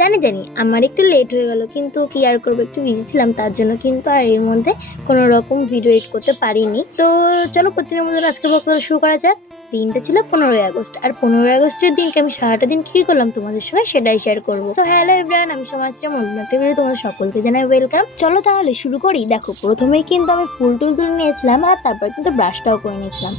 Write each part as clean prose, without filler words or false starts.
জানি জানি আমার একটু লেট হয়ে গেল, কিন্তু কি আর করবো, একটু বিজি ছিলাম, তার জন্য কিন্তু আর এর মধ্যে কোনো রকম ভিডিও এডিট করতে পারিনি। তো চলো প্রতিদিনের মতো আজকে বক্তব্য শুরু করা যাক। দিনটা ছিল 15ই আগস্ট, আর 15ই আগস্টের দিনকে আমি সারাটা দিন কি করলাম তোমাদের সঙ্গে সেটাই শেয়ার করবো। সো হ্যালো এভরিওয়ান, আমি সমাজশ্রী নতুন একটা ভিডিও তোমাদের সকলকে জানাই ওয়েলকাম। চলো তাহলে শুরু করি। দেখো, প্রথমেই কিন্তু আমি ফুল টুল তুলে নিয়েছিলাম, আর তারপর কিন্তু ব্রাশটাও করে নিয়েছিলাম।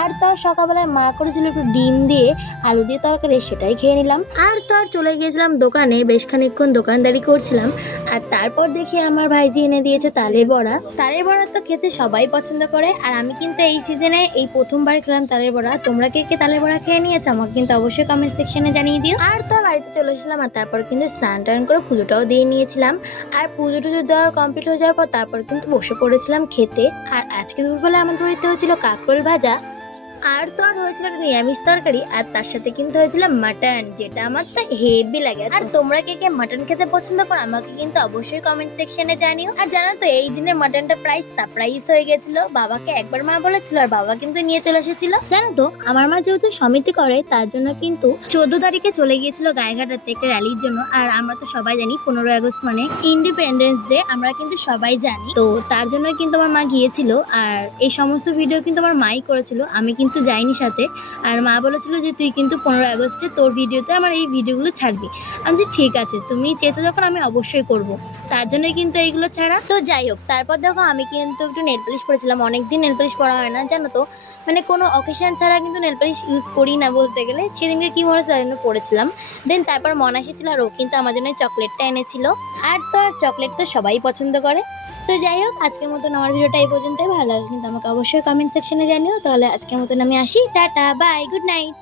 আর তার সকালবেলায় মা করেছিল একটু ডিম দিয়ে আলু দিয়ে তরকারি, সেটাই খেয়ে নিলাম। আর তো আর চলে গিয়েছিলাম দোকানে, বেশ খানিকক্ষণ দোকানদারি করছিলাম। আর তারপর দেখি আমার ভাইজি এনে দিয়েছে তালের বড়া। তালের বড়া তো খেতে সবাই পছন্দ করে, আর আমি কিন্তু এই সিজনে এই প্রথমবার খেলাম তালের বড়া। তোমরা কে কে তালের বড়া খেয়ে নিয়েছো আমাকে কিন্তু অবশ্যই কমেন্ট সেকশনে জানিয়ে দিও। আর তো বাড়িতে চলে এসেছিলাম, আর তারপর কিন্তু স্নান টান করে পুজোটাও দিয়ে নিয়েছিলাম। আর পুজো টুজো দেওয়ার কমপ্লিট হয়ে যাওয়ার পর তারপর কিন্তু বসে পড়েছিলাম খেতে। আর আজকে দুপুরবেলা আমাদের বাড়িতে হয়েছিল কাঁকরোল ভাজা, আর তো আর হয়েছিল একটা নিরামিষ তরকারি, আর তার সাথে কিন্তু হয়েছিল মাটন, যেটা আমার তো হেভি লাগে। আর তোমরা কে কে মাটন খেতে পছন্দ করো আমাকে কিন্তু অবশ্যই কমেন্ট সেকশনে জানিও। আর জানো তো এই দিনে মাটনটা প্রায় সারপ্রাইজ হয়ে গেছিল। বাবাকে একবার মা বলেছিল, আর বাবা কিন্তু নিয়ে চলে এসেছিল। জানো তো আমার মা যেহেতু সমিতি করে, তার জন্য কিন্তু 14 তারিখে চলে গিয়েছিল গায়েঘাটাতে একটা র্যালির জন্য। আর আমরা তো সবাই জানি 15ই আগস্ট মানে ইন্ডিপেন্ডেন্স ডে, আমরা কিন্তু সবাই জানি। তো তার জন্য কিন্তু আমার মা গিয়েছিল, আর এই সমস্ত ভিডিও কিন্তু আমার মাই করেছিল, আমি কিন্তু যাইনি সাথে। আর মা বলেছিল যে তুই কিন্তু 15ই আগস্টে তোর ভিডিওতে আমার এই ভিডিওগুলো ছাড়বি। আমি যে ঠিক আছে, তুমি চেয়েছো যখন আমি অবশ্যই করব। তার জন্যই কিন্তু এইগুলো ছাড়া। তো যাই হোক, তারপর দেখো আমি কিন্তু একটু নেল পালিশ পরেছিলাম। অনেকদিন নেল পালিশ পরা হয় না জানো তো, মানে কোনো অকেশন ছাড়া কিন্তু নেল পালিশ ইউজ করি না বলতে গেলে। সেদিনকে কি মনে হচ্ছে পরেছিলাম। দেন তারপর মনে এসেছিল, আর ও কিন্তু আমার জন্য চকলেটটা এনেছিল। আর তো আর চকলেট তো সবাই পছন্দ করে। তো যাই হোক, আজকের মতন আমার ভিডিওটা এই পর্যন্তই। ভালো লাগলে কিন্তু আমাকে অবশ্যই কমেন্ট সেকশনে জানিও। তাহলে আজকের মতন আমি আসি, টাটা বাই, গুড নাইট।